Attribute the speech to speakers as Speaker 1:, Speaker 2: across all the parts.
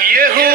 Speaker 1: Yehu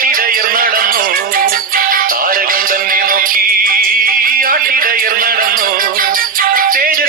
Speaker 1: ആട്ടിടയർ നടന്നു. താരകം തന്നെ നോക്കി ആട്ടിടയർ നടന്നു. തേജസ്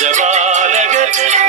Speaker 1: जबान